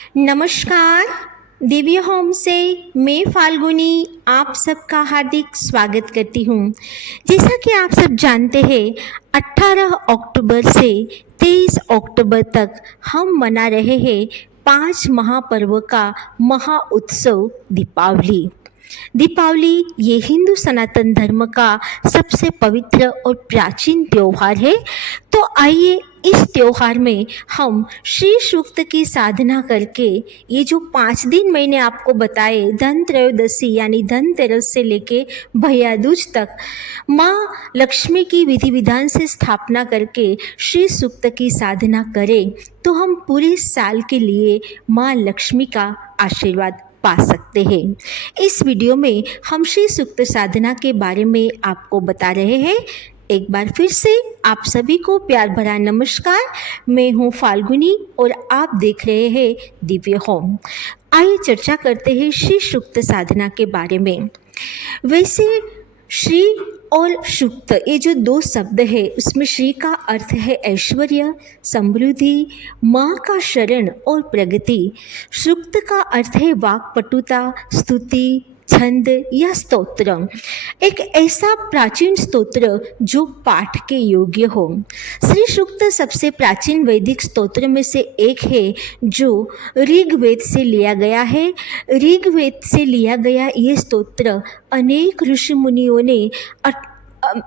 नमस्कार। दिव्य होम से मैं फाल्गुनी आप सबका हार्दिक स्वागत करती हूँ। जैसा कि आप सब जानते हैं, 18 अक्टूबर से 23 अक्टूबर तक हम मना रहे हैं 5 महापर्व का महा उत्सव दीपावली। दीपावली ये हिंदू सनातन धर्म का सबसे पवित्र और प्राचीन त्योहार है। तो आइए इस त्योहार में हम श्री सूक्त की साधना करके ये जो 5 दिन मैंने आपको बताए, धन त्रयोदशी यानी धनतेरस से लेके भैया दूज तक माँ लक्ष्मी की विधि विधान से स्थापना करके श्री सूक्त की साधना करें, तो हम पूरे साल के लिए माँ लक्ष्मी का आशीर्वाद पा सकते हैं। इस वीडियो में हम श्री सूक्त साधना के बारे में आपको बता रहे हैं। एक बार फिर से आप सभी को प्यार भरा नमस्कार। मैं हूँ फाल्गुनी और आप देख रहे हैं दिव्य होम। आइए चर्चा करते हैं श्री सूक्त साधना के बारे में। वैसे श्री और सूक्त ये जो 2 शब्द है, उसमें श्री का अर्थ है ऐश्वर्य, समृद्धि, माँ का शरण और प्रगति। सूक्त का अर्थ है वाक्पटुता, स्तुति, छंद या स्तोत्र। एक ऐसा प्राचीन स्तोत्र जो पाठ के योग्य हो। श्री सूक्त सबसे प्राचीन वैदिक स्तोत्र में से एक है जो ऋग्वेद से लिया गया है। ऋग्वेद से लिया गया ये स्तोत्र अनेक ऋषि मुनियों ने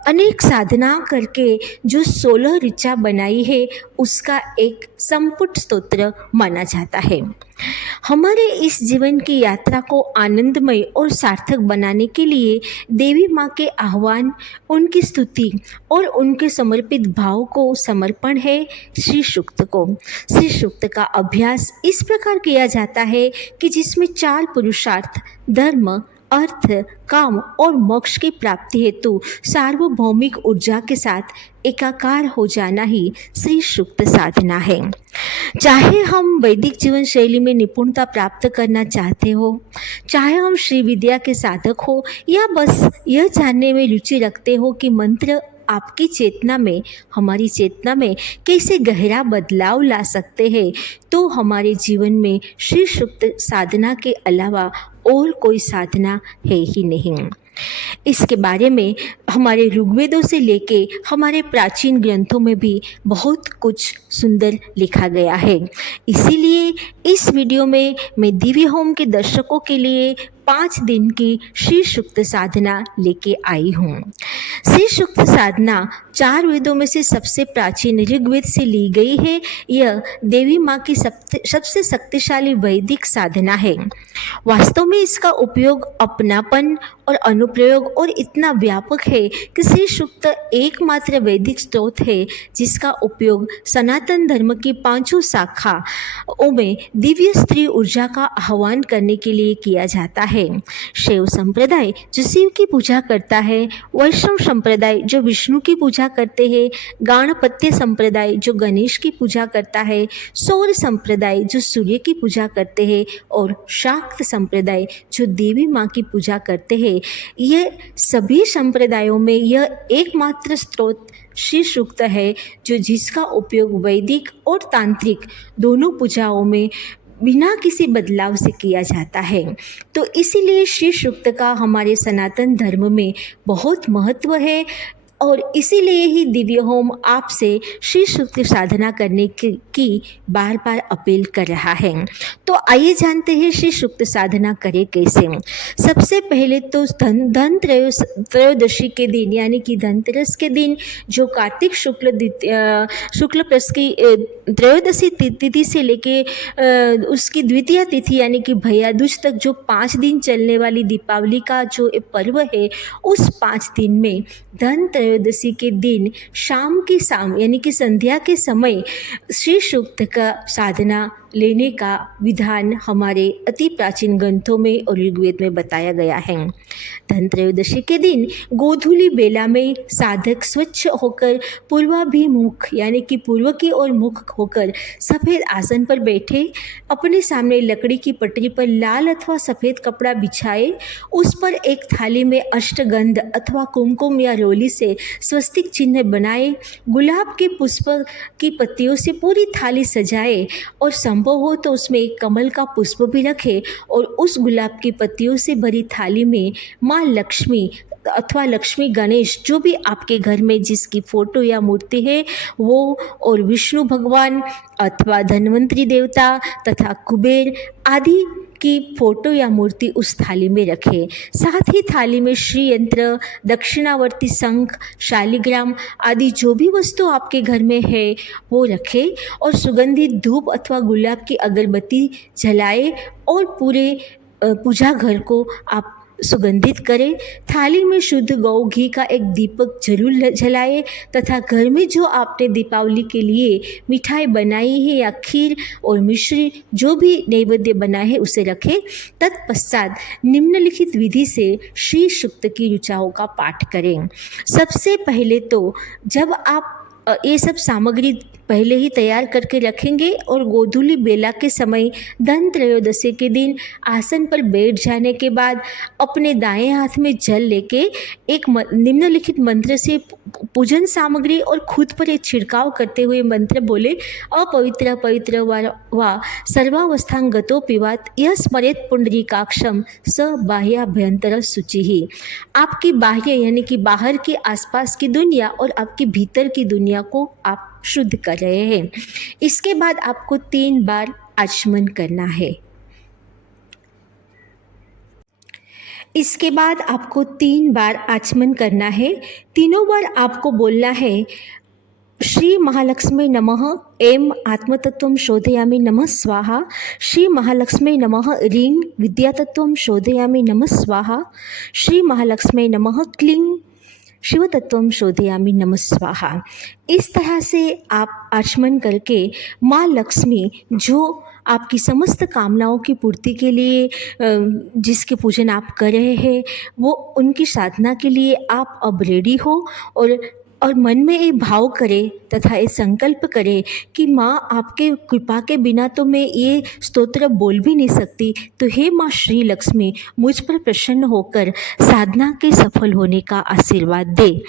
अनेक साधना करके जो 16 ऋचा बनाई है, उसका एक संपुट स्तोत्र माना जाता है। हमारे इस जीवन की यात्रा को आनंदमय और सार्थक बनाने के लिए देवी माँ के आह्वान, उनकी स्तुति और उनके समर्पित भाव को समर्पण है श्री सूक्त को। श्री सूक्त का अभ्यास इस प्रकार किया जाता है कि जिसमें 4 पुरुषार्थ धर्म, अर्थ, काम और मोक्ष की प्राप्ति हेतु सार्वभौमिक ऊर्जा के साथ एकाकार हो जाना ही श्री सूक्त साधना है। चाहे हम वैदिक जीवन शैली में निपुणता प्राप्त करना चाहते हो, चाहे हम श्री विद्या के साधक हो, या बस यह जानने में रुचि रखते हो कि मंत्र आपकी चेतना में, हमारी चेतना में कैसे गहरा बदलाव ला सकते हैं, तो हमारे जीवन में श्री सूक्त साधना के अलावा और कोई साधना है ही नहीं। इसके बारे में हमारे ऋग्वेदों से लेके हमारे प्राचीन ग्रंथों में भी बहुत कुछ सुंदर लिखा गया है। इसीलिए इस वीडियो में मैं दिव्य होम के दर्शकों के लिए 5 दिन की श्री सूक्त साधना लेके आई हूँ। श्री सूक्त साधना 4 वेदों में से सबसे प्राचीन ऋग्वेद से ली गई है। यह देवी माँ की सबसे शक्तिशाली वैदिक साधना है। वास्तव में इसका उपयोग अपनापन और अनुप्रयोग और इतना व्यापक है कि श्री सूक्त एकमात्र वैदिक स्त्रोत है जिसका उपयोग सनातन धर्म की 5 शाखाओं में दिव्य स्त्री ऊर्जा का आह्वान करने के लिए किया जाता है। शैव संप्रदाय जो शिव की पूजा करता है, वैष्णव संप्रदाय जो विष्णु की पूजा करते हैं, गाणपत्य संप्रदाय जो गणेश की पूजा करता है, सौर संप्रदाय जो सूर्य की पूजा करते हैं और शाक्त संप्रदाय जो देवी माँ की पूजा करते हैं, ये सभी संप्रदायों में यह एकमात्र स्त्रोत श्री सूक्त है जो जिसका उपयोग वैदिक और तांत्रिक दोनों पूजाओं में बिना किसी बदलाव से किया जाता है। तो इसीलिए श्री सूक्त का हमारे सनातन धर्म में बहुत महत्व है और इसीलिए ही दिव्य होम आपसे श्री सूक्त साधना करने की बार बार अपील कर रहा है। तो आइए जानते हैं श्री सूक्त साधना करें कैसे। सबसे पहले तो धन त्रयोदशी के दिन यानी कि धनतेरस के दिन जो कार्तिक शुक्ल पक्ष की त्रयोदशी तिथि से लेके उसकी द्वितीय तिथि यानी कि भैया दूज तक जो 5 दिन चलने वाली दीपावली का जो पर्व है, उस 5 दिन में धन त्रयोदशी के दिन शाम यानी कि संध्या के समय श्री सूक्त का साधना लेने का विधान हमारे अति प्राचीन ग्रंथों में और ऋग्वेद में बताया गया है। धन त्रयोदशी के दिन गोधूली बेला में साधक स्वच्छ होकर पूर्वाभिमुख यानी कि पूर्व की ओर मुख होकर सफ़ेद आसन पर बैठे, अपने सामने लकड़ी की पटरी पर लाल अथवा सफ़ेद कपड़ा बिछाए, उस पर एक थाली में अष्टगंध अथवा कुमकुम या रोली से स्वस्तिक चिन्ह बनाए, गुलाब के पुष्प की पत्तियों से पूरी थाली सजाए और संभव हो तो उसमें एक कमल का पुष्प भी रखें और उस गुलाब की पत्तियों से भरी थाली में माँ लक्ष्मी अथवा लक्ष्मी गणेश, जो भी आपके घर में जिसकी फोटो या मूर्ति है वो, और विष्णु भगवान अथवा धन्वंतरी देवता तथा कुबेर आदि की फोटो या मूर्ति उस थाली में रखें। साथ ही थाली में श्री यंत्र, दक्षिणावर्ती शंख, शालिग्राम आदि जो भी वस्तु आपके घर में है वो रखें और सुगंधित धूप अथवा गुलाब की अगरबत्ती जलाएं और पूरे पूजा घर को आप सुगंधित करें। थाली में शुद्ध गौ घी का एक दीपक जरूर जलाएं तथा घर में जो आपने दीपावली के लिए मिठाई बनाई है या खीर और मिश्री जो भी नैवेद्य बना है उसे रखें। तत्पश्चात निम्नलिखित विधि से श्री सूक्त की ऋचाओं का पाठ करें। सबसे पहले तो जब आप ये सब सामग्री पहले ही तैयार करके रखेंगे और गोधूली बेला के समय धन त्रयोदशी के दिन आसन पर बैठ जाने के बाद अपने दाएं हाथ में जल लेके एक निम्नलिखित मंत्र से पूजन सामग्री और खुद पर एक छिड़काव करते हुए मंत्र बोले, अपवित्र पवित्र वा सर्वावस्थांगतो पिवात यह स्मरेत पुंडरीकाक्षम स बाह्याभ्यंतर शुचि ही। आपकी बाह्य यानी कि बाहर के आसपास की दुनिया और आपके भीतर की दुनिया को आप शुद्ध कर रहे हैं। इसके बाद आपको 3 बार आचमन करना है। इसके बाद आपको 3 बार आचमन करना है। तीनों बार आपको बोलना है श्री महालक्ष्मी नमः एम आत्मतत्वं शोधयामि नमः स्वाहा, श्री महालक्ष्मी नमः रीं विद्यातत्वं शोधयामि नमः स्वाहा, श्री महालक्ष्मी नमः क्लीं शिवतत्वं शोधयामि नमः स्वाहा। इस तरह से आप आचमन करके माँ लक्ष्मी जो आपकी समस्त कामनाओं की पूर्ति के लिए जिसके पूजन आप कर रहे हैं वो उनकी साधना के लिए आप अब रेडी हो और मन में ये भाव करें तथा ये संकल्प करें कि माँ आपके कृपा के बिना तो मैं ये स्तोत्र बोल भी नहीं सकती, तो हे माँ श्री लक्ष्मी मुझ पर प्रसन्न होकर साधना के सफल होने का आशीर्वाद दे।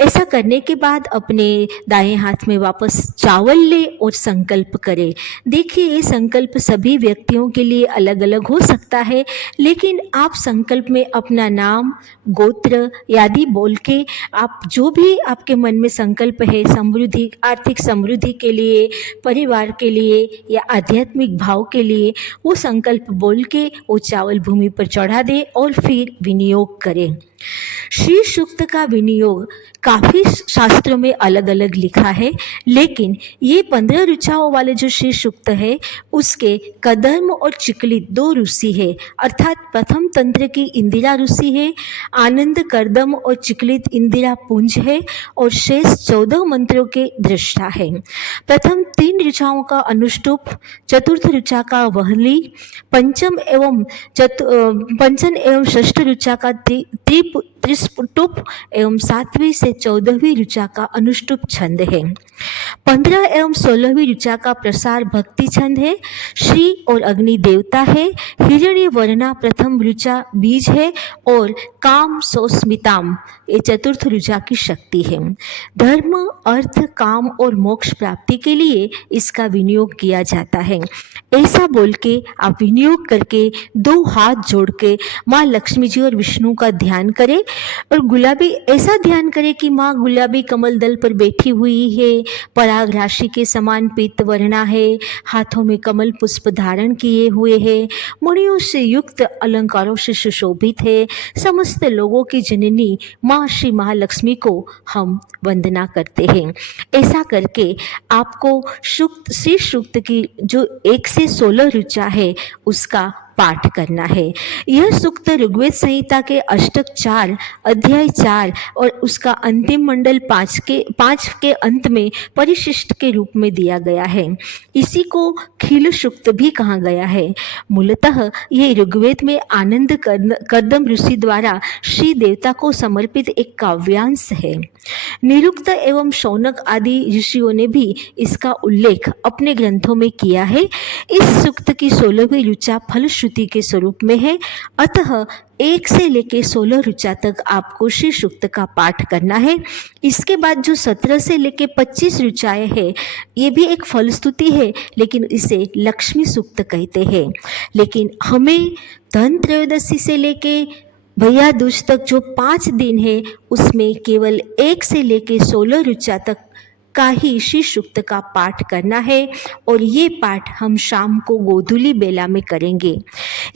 ऐसा करने के बाद अपने दाएं हाथ में वापस चावल ले और संकल्प करें। देखिए ये संकल्प सभी व्यक्तियों के लिए अलग अलग हो सकता है, लेकिन आप संकल्प में अपना नाम, गोत्र आदि बोल के आप जो भी आपके मन में संकल्प है समृद्धि, आर्थिक समृद्धि के लिए, परिवार के लिए या आध्यात्मिक भाव के लिए, वो संकल्प बोल के वो चावल भूमि पर चढ़ा दे और फिर विनियोग करें। श्री सूक्त का विनियोग काफ़ी शास्त्रों में अलग अलग लिखा है, लेकिन ये 15 ऋचाओं वाले जो श्री सूक्त है उसके कदर्म और चिकलित 2 ऋषि है, अर्थात प्रथम तंत्र की इंदिरा ऋषि है, आनंद कर्दम और चिकलित इंदिरा पुंज है और शेष 14 मंत्रों के दृष्टा है। प्रथम 3 ऋचाओं का अनुष्टुप, चतुर्थ ऋचा का वहली, पंचम एवं षष्ठ ऋचा का त्रिस्पुटुप एवं 7वीं से 14वीं ऋचा का अनुष्टुप छंद है। 15 एवं 16वीं ऋचा का प्रसार भक्ति छंद है। श्री और अग्नि देवता है। हिरण्य वर्णा प्रथम ऋचा बीज है और काम सोस्मिताम ये चतुर्थ ऋचा की शक्ति है। धर्म, अर्थ, काम और मोक्ष प्राप्ति के लिए इसका विनियोग किया जाता है। ऐसा बोल के आप विनियोग करके 2 हाथ जोड़ के माँ लक्ष्मी जी और विष्णु का ध्यान करें और गुलाबी ऐसा ध्यान करें कि माँ गुलाबी कमल दल पर बैठी हुई है, पराग राशि के समान पीत वर्णा है, हाथों में कमल पुष्प धारण किए हुए है, मणियों से युक्त अलंकारों से सुशोभित है। समस्त लोगों की जननी माँ श्री महालक्ष्मी को हम वंदना करते हैं। ऐसा करके आपको श्री सूक्त की जो 1 से 16 ऋचा है उसका पाठ करना है। यह सूक्त ऋग्वेद संहिता के अष्टक 4 अध्याय 4 और उसका अंतिम मंडल 5 के अंत में परिशिष्ट के रूप में दिया गया है। इसी को खील सूक्त भी कहा गया है। मूलतः ये ऋग्वेद में आनंद कर्दम ऋषि द्वारा श्री देवता को समर्पित एक काव्यांश है। निरुक्त एवं शौनक आदि ऋषियों ने भी इसका उल्लेख अपने ग्रंथों में किया है। इस सूक्त की 16वीं ऋचा फल श्रुति के स्वरूप में है। अतः 1 से लेकर 16 ऋचा तक आपको श्री सूक्त का पाठ करना है। इसके बाद जो 17 से लेकर 25 ऋचाएँ है, ये भी एक फलस्तुति है, लेकिन इसे लक्ष्मी सूक्त कहते हैं। लेकिन हमें धन त्रयोदशी से लेके भैया दूज तक जो 5 दिन है, उसमें केवल 1 से लेकर 16 ऋचा तक का ही श्री सूक्त का पाठ करना है, और ये पाठ हम शाम को गोधूली बेला में करेंगे।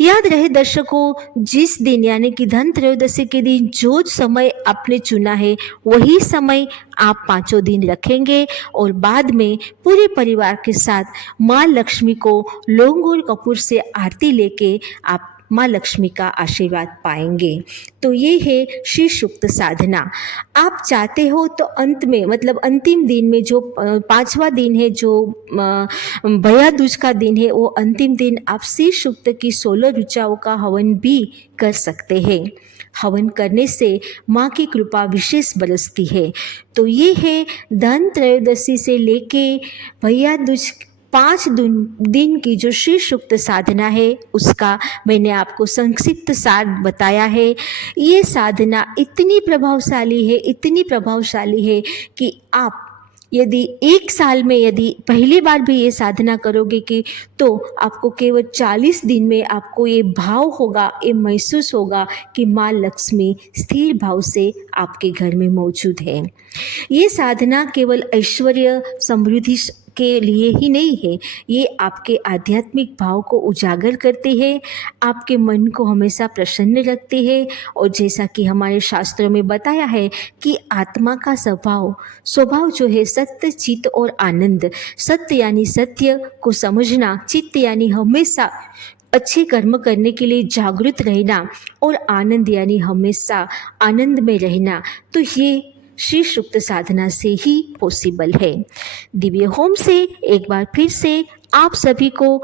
याद रहे दर्शकों, जिस दिन यानी कि धन त्रयोदशी के दिन जो समय आपने चुना है, वही समय आप 5 दिन रखेंगे, और बाद में पूरे परिवार के साथ माँ लक्ष्मी को लौंग और कपूर से आरती लेके आप माँ लक्ष्मी का आशीर्वाद पाएंगे। तो ये है श्री सूक्त साधना। आप चाहते हो तो अंत में, मतलब अंतिम दिन में जो 5वां दिन है, जो भैया दूज का दिन है, वो अंतिम दिन आप श्री सूक्त की 16 ऋचाओं का हवन भी कर सकते हैं। हवन करने से माँ की कृपा विशेष बरसती है। तो ये है धन त्रयोदशी से लेके भैया दूज 5 दिन की जो श्री सूक्त साधना है, उसका मैंने आपको संक्षिप्त सार बताया है। ये साधना इतनी प्रभावशाली है कि आप यदि 1 साल में यदि पहली बार भी ये साधना करोगे कि तो आपको केवल 40 दिन में आपको ये भाव होगा, ये महसूस होगा कि माँ लक्ष्मी स्थिर भाव से आपके घर में मौजूद है। ये साधना केवल ऐश्वर्य समृद्धि के लिए ही नहीं है, ये आपके आध्यात्मिक भाव को उजागर करती है, आपके मन को हमेशा प्रसन्न रखती है। और जैसा कि हमारे शास्त्रों में बताया है कि आत्मा का स्वभाव जो है सत्य, चित्त और आनंद। सत्य यानी सत्य को समझना, चित्त यानी हमेशा अच्छे कर्म करने के लिए जागृत रहना, और आनंद यानी हमेशा आनंद में रहना। तो ये श्री सूक्त साधना से ही पॉसिबल है। दिव्य होम से एक बार फिर से आप सभी को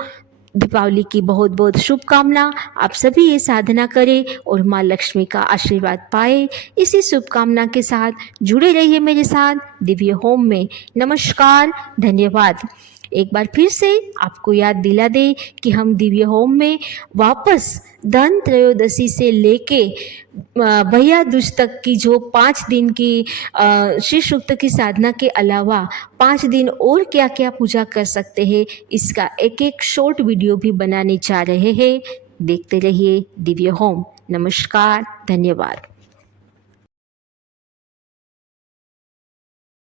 दीपावली की बहुत बहुत शुभकामना। आप सभी ये साधना करें और माँ लक्ष्मी का आशीर्वाद पाए। इसी शुभकामना के साथ जुड़े रहिए मेरे साथ दिव्य होम में। नमस्कार, धन्यवाद। एक बार फिर से आपको याद दिला दे कि हम दिव्य होम में वापस धन त्रयोदशी से लेके भैया दूज तक की जो 5 दिन की श्री सूक्त की साधना के अलावा 5 दिन और क्या क्या पूजा कर सकते हैं, इसका एक शॉर्ट वीडियो भी बनाने जा रहे हैं। देखते रहिए दिव्य होम। नमस्कार, धन्यवाद।